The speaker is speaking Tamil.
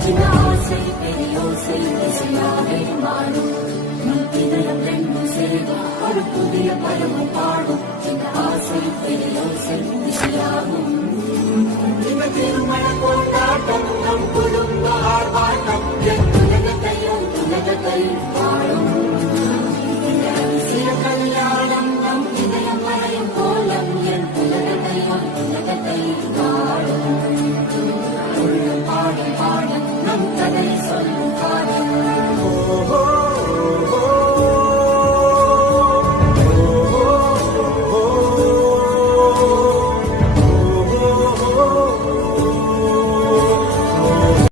சின்ன ஆசை பெரியோசை இசையாவே மாறும் இதயம் ரெண்டும் சேரும் ஒரு புதிய பருவம் பாடும் சின்ன ஆசை பெரியோசை இசையாகும் திருமண கொண்டாட்டம் நம்